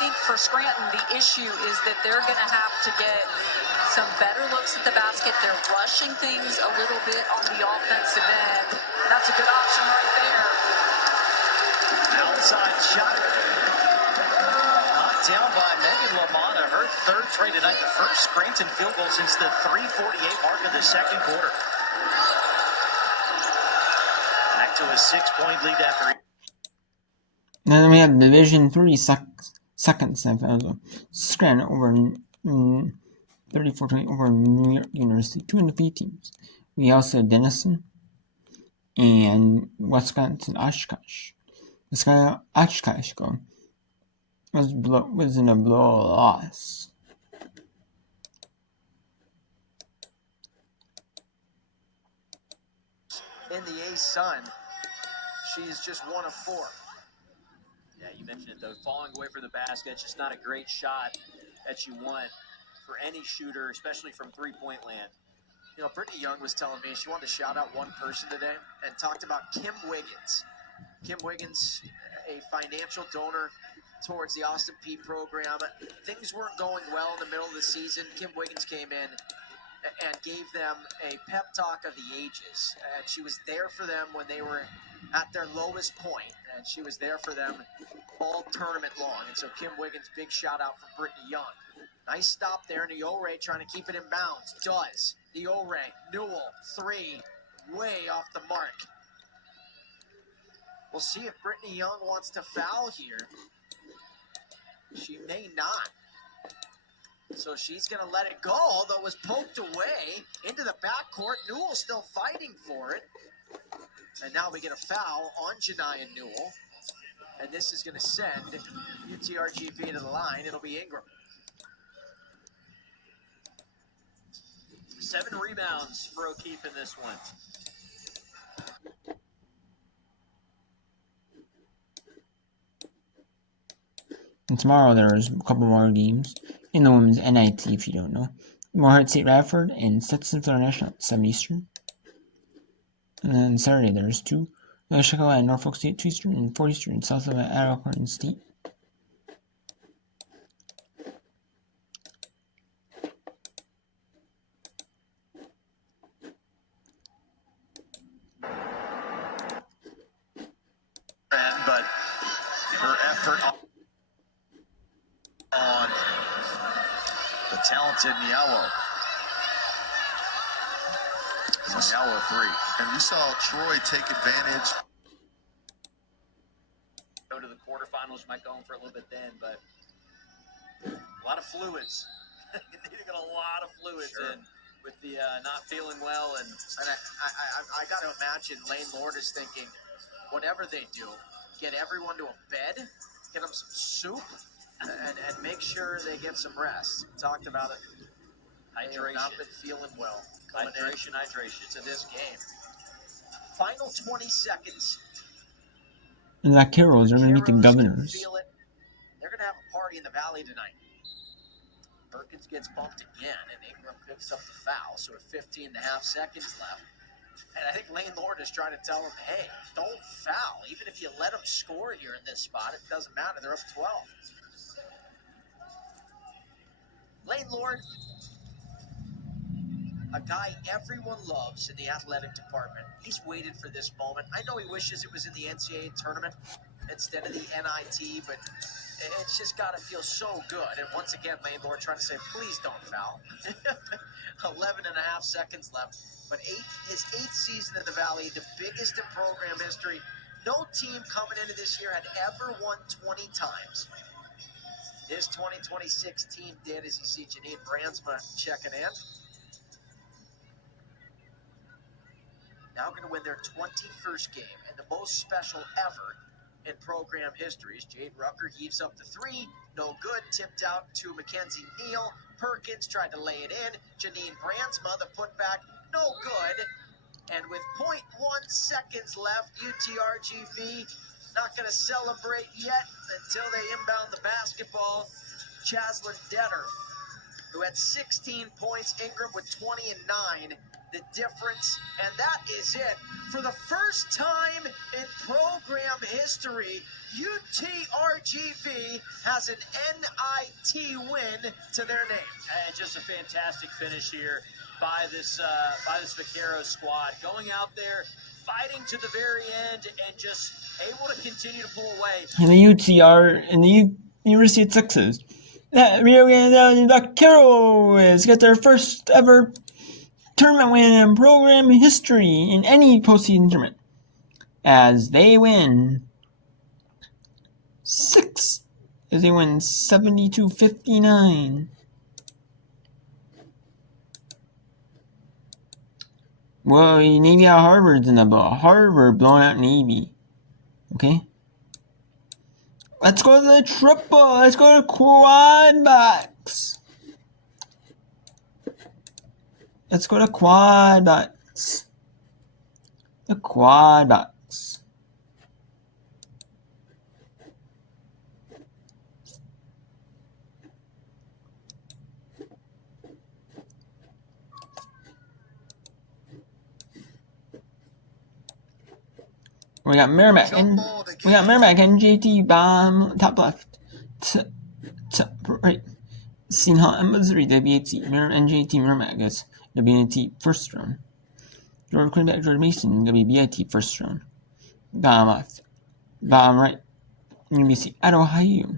think for Scranton, the issue is that they're going to have to get some better looks at the basket. They're rushing things a little bit on the offensive end. That's a good option right there. Outside shot. Knocked down by Megan LaMotta, her third try tonight. The first Scranton field goal since the 3:48 mark of the second quarter. Back to a 6-point lead after. And then we have Division 3 second semifinal. Scranton over 34-20 over New York University. Two undefeated teams. We also have Denison and Wisconsin Oshkosh. Wisconsin Oshkosh was in a blow loss. In the A-Sun, she is just 1 of 4. Yeah, you mentioned it though. Falling away from the basket, it's just not a great shot that you want for any shooter, especially from three-point land. You know, Brittany Young was telling me she wanted to shout out one person today and talked about Kim Wiggins. Kim Wiggins, a financial donor towards the Austin Peay program. Things weren't going well in the middle of the season. Kim Wiggins came in and gave them a pep talk of the ages. And she was there for them when they were at their lowest point, and she was there for them all tournament long. And so Kim Wiggins, big shout out for Brittany Young. Nice stop there, and the O-Ray trying to keep it in bounds. Does. The O-Ray, Newell, 3, way off the mark. We'll see if Brittany Young wants to foul here. She may not. So she's going to let it go, although it was poked away into the backcourt. Newell still fighting for it. And now we get a foul on Janiyah Newell. And this is going to send UTRGV to the line. It'll be Ingram. 7 rebounds for O'Keefe in this one. And tomorrow there's a couple more games in the women's NIT, if you don't know. Morehead State Radford and Stetson International at 7 Eastern. And then Saturday there's 2. Chicago at Norfolk State 2 Eastern and 4 Eastern. South of Alcorn State. But her effort on the talented Niawo. Niawo 3. And we saw Troy take advantage. Go to the quarterfinals, might go in for a little bit then, but a lot of fluids. You need to get a lot of fluids in with the not feeling well. And I got to imagine Lane Lord is thinking, whatever they do, get everyone to a bed, get them some soup, and make sure they get some rest. We talked about it. Hydration. They have not been feeling well. Hydration to this game. Final 20 seconds. And the Vaqueros are going to meet the Governors. They're going to have a party in the Valley tonight. Perkins gets bumped again, and Ingram picks up the foul. So with 15 and a half seconds left. And I think Lane Lord is trying to tell him, hey, don't foul. Even if you let them score here in this spot, it doesn't matter. They're up 12. Lane Lord, a guy everyone loves in the athletic department. He's waited for this moment. I know he wishes it was in the NCAA tournament instead of the NIT, but it's just got to feel so good. And once again, Lane Lord trying to say, please don't foul. 11 and a half seconds left. But his 8th season in the Valley, the biggest in program history. No team coming into this year had ever won 20 times. His 2026 team did, as you see Janine Brandsma checking in. Now going to win their 21st game and the most special ever in program history. As Jade Rucker heaves up the 3. No good. Tipped out to Mackenzie Neal. Perkins tried to lay it in. Janine Brandsma, the putback. No good. And with 0.1 seconds left, UTRGV not going to celebrate yet until they inbound the basketball. Chaslyn Detter who had 16 points. Ingram with 20 and 9. The difference, and that is it. For the first time in program history, UTRGV has an NIT win to their name. And just a fantastic finish here by this Vaquero squad, going out there, fighting to the very end, and just able to continue to pull away. And the UTR and the University of Texas. That Rio Grande Vaqueros get their first ever tournament win in program history in any postseason tournament, as they win 72-59. Well, Navy out Harvard's in the boat. Harvard blowing out Navy. Okay. Let's go to the triple. Let's go to quad box. Let's go to quad box. The quad box. We got Merrimack and NJT bomb top left. Right. Sinha and Missouri WAT. NJT Merrimack gets WNT first round. George Quinnipiac, George Mason WBIT first round. Bottom left. Bottom right. UBC at Ohio.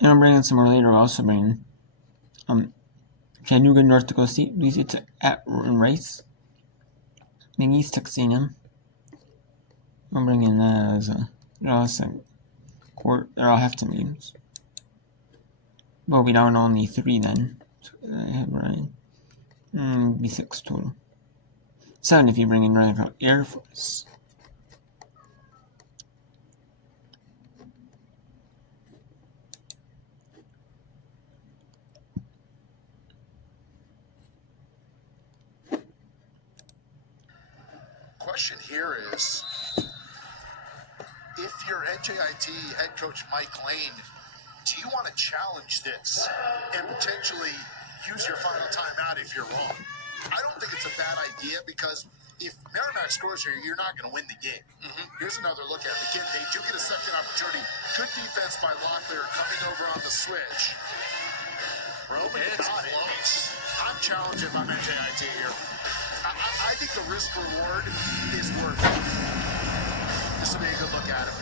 And I'm bringing some more later. We're also bringing Chattanooga, North Dakota State, leads it to at Rice. McNeese, Texas A&M. I'm bringing that as a they're all halftime games. Well, we down only 3 then. So I have Ryan. Be 6 total. 7 if you bring in Northern Colorado Air Force. Question here is, if you're NJIT head coach Mike Lane, do you want to challenge this and potentially use your final timeout if you're wrong? I don't think it's a bad idea, because if Merrimack scores here, you're not going to win the game. Here's another look at it. Again, they do get a second opportunity. Good defense by Locklear coming over on the switch. Roman got it. I'm challenged if I'm NJIT here. I think the risk reward is worth it. This will be a good look at it.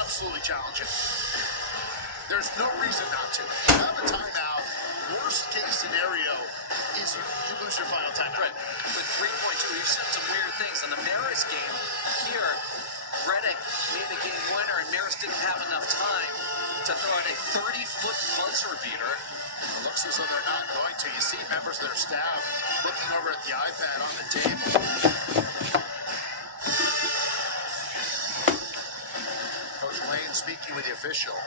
Absolutely challenging. There's no reason not to. You have a timeout. Worst case scenario is you lose your final timeout. Right. With 3.2, you've seen some weird things. In the Maris game here, Reddick made a game winner, and Maris didn't have enough time to throw in a 30-foot buzzer beater. It looks as though they're not going to. You see members of their staff looking over at the iPad on the table. Coach Lane speaking with the official.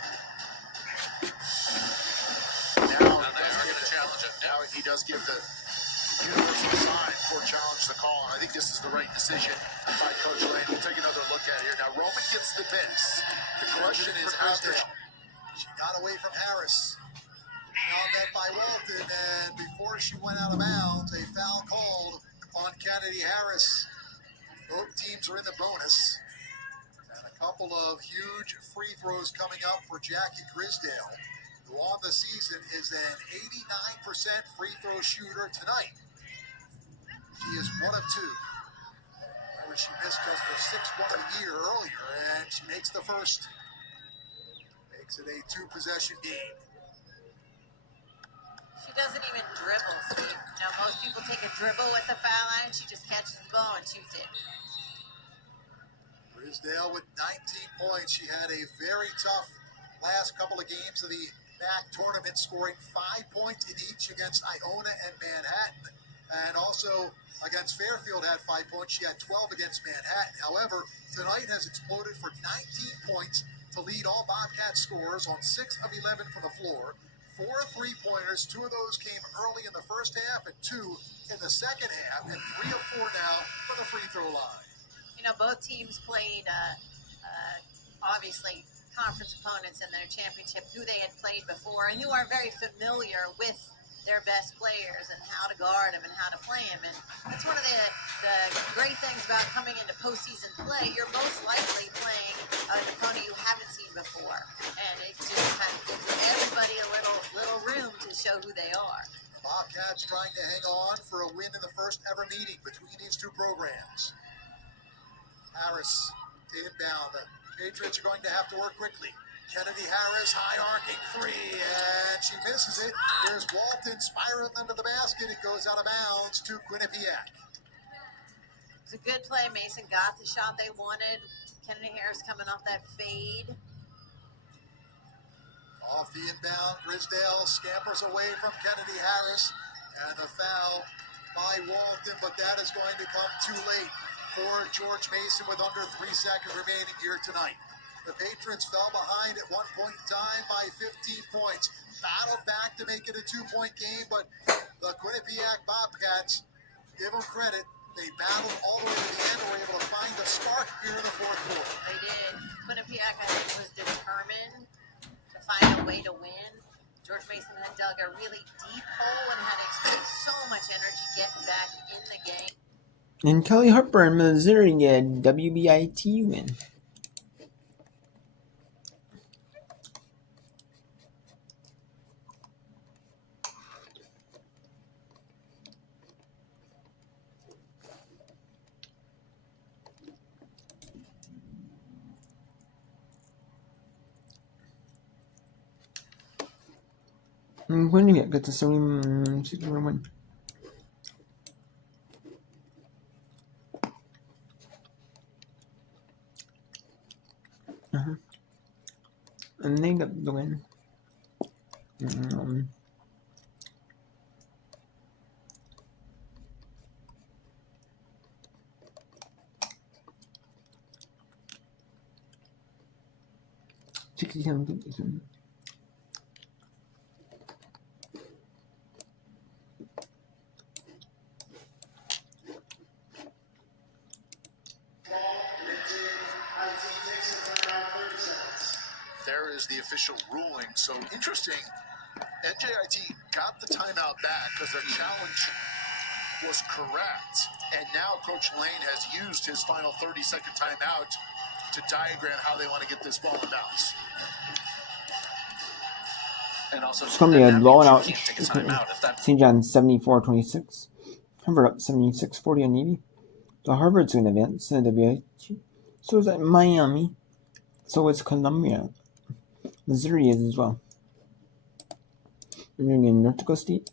Now he does give the universal sign for challenge the call, and I think this is the right decision by Coach Lane. We'll take another look at it here. Now Roman gets the miss. The question is after she got away from Harris. Now met by Walton, and before she went out of bounds, a foul called on Kennedy Harris. Both teams are in the bonus. And a couple of huge free throws coming up for Jackie Grisdale, who on the season is an 89% free throw shooter tonight. She is 1 of 2. Remember, she missed just her 6th one of the year earlier, and she makes the first. Makes it a 2-possession game. She doesn't even dribble, Steve. Now, most people take a dribble with the foul line. She just catches the ball and shoots it. Grisdale with 19 points. She had a very tough last couple of games of the MAC tournament, scoring 5 points in each against Iona and Manhattan. And also against Fairfield had 5 points. She had 12 against Manhattan. However, tonight has exploded for 19 points, to lead all Bobcat scorers on 6 of 11 from the floor. 4 3-pointers, 2 of those came early in the first half and 2 in the second half, and 3 of 4 now from the free throw line. You know, both teams played, obviously, conference opponents in their championship who they had played before and who are very familiar with their best players and how to guard them and how to play them. And that's one of the great things about coming into postseason play. You're most likely playing an opponent you haven't seen before. And it just kind of gives everybody a little room to show who they are. Bobcats trying to hang on for a win in the first ever meeting between these two programs. Harris to inbound. The Patriots are going to have to work quickly. Kennedy Harris, high arcing three, and she misses it. There's Walton spiraling under the basket. It goes out of bounds to Quinnipiac. It was a good play. Mason got the shot they wanted. Kennedy Harris coming off that fade. Off the inbound, Grisdale scampers away from Kennedy Harris, and the foul by Walton, but that is going to come too late for George Mason with under 3 seconds remaining here tonight. The Patriots fell behind at one point in time by 15 points. Battled back to make it a 2-point game, but the Quinnipiac Bobcats, give them credit, they battled all the way to the end and were able to find a spark here in the fourth quarter. They did. Quinnipiac, I think, was determined to find a way to win. George Mason had dug a really deep hole and had to expend so much energy getting back in the game. And Kelly Harper and Missouri get a WBIT win. And Quinnipiac gets a 76 win. And they got the win. 67-57. There is the official ruling. So interesting, NJIT got the timeout back because their challenge was correct. And now Coach Lane has used his final 30-second timeout to diagram how they want to get this ball in bounds. And also, It's going to be a blowout. Can't take a timeout if that's St. John's 74-26. Harvard up 76-40 on Navy. So Harvard's going to advance in the WIT. So is that Miami. So is Columbia. Missouri is as well. We're doing in North Dakota State.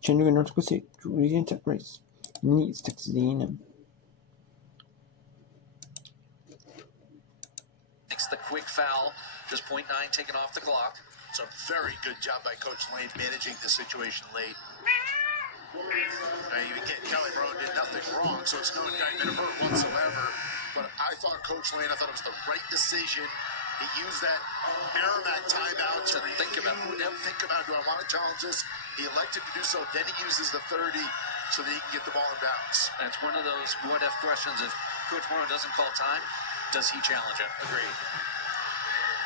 Chattanooga, North Dakota State. Louisiana Tech, Rice. Neat, Texas A&M. makes the quick foul. Just 0.9 taken off the clock. It's a very good job by Coach Lane managing the situation late. Kelly Brown did nothing wrong, so it's no indictment of her whatsoever. But I thought Coach Lane, I thought it was the right decision. He used that Merrimack timeout to think about, do I want to challenge this? He elected to do so. Then he uses the 30 so that he can get the ball in bounds. And it's one of those what-if questions. If Coach Morrow doesn't call time, does he challenge it? Agreed.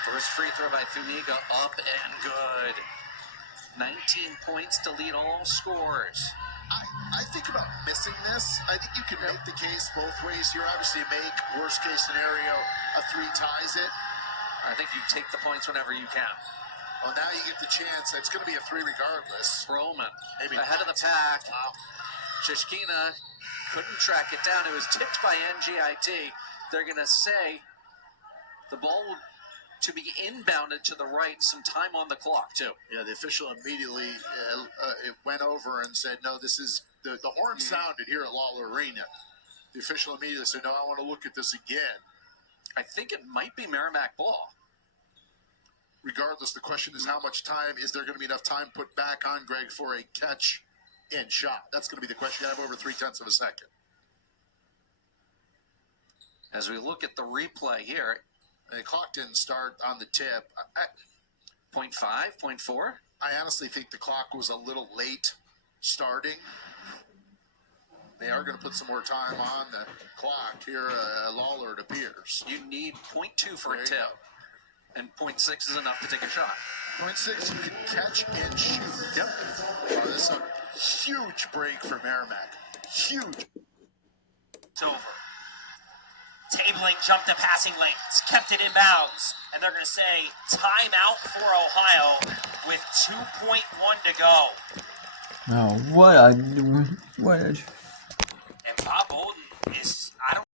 First free throw by Thuniga, up and good. 19 points to lead all scores. I think about missing this. I think you can make the case both ways here. Obviously, make worst case scenario, a 3 ties it. I think you take the points whenever you can. Well, now you get the chance. It's going to be a 3 regardless. Roman, Maybe ahead of the pack. Wow. Shishkina couldn't track it down. It was tipped by NGIT. They're going to say the ball to be inbounded to the right, some time on the clock, too. Yeah, the official immediately it went over and said, no, this is, the horn sounded here at Lawler Arena. The official immediately said, no, I want to look at this again. I think it might be Merrimack ball. Regardless, the question is how much time, is there going to be enough time put back on Greg for a catch and shot? That's going to be the question. You have over 0.3 of a second. As we look at the replay here, The clock didn't start on the tip. 0.5, 0.4? I honestly think the clock was a little late starting. They are going to put some more time on the clock here, Lawler, it appears. You need 0.2 for There a you tip, go. and 0.6 is enough to take a shot. 0.6, you can catch and shoot. Yep. Oh, this is a huge break for Merrimack. Huge. It's over. Tabling jumped the passing lanes, kept it in bounds, and they're going to say timeout for Ohio with 2.1 to go. Oh, what a And Bob Bolden is, I don't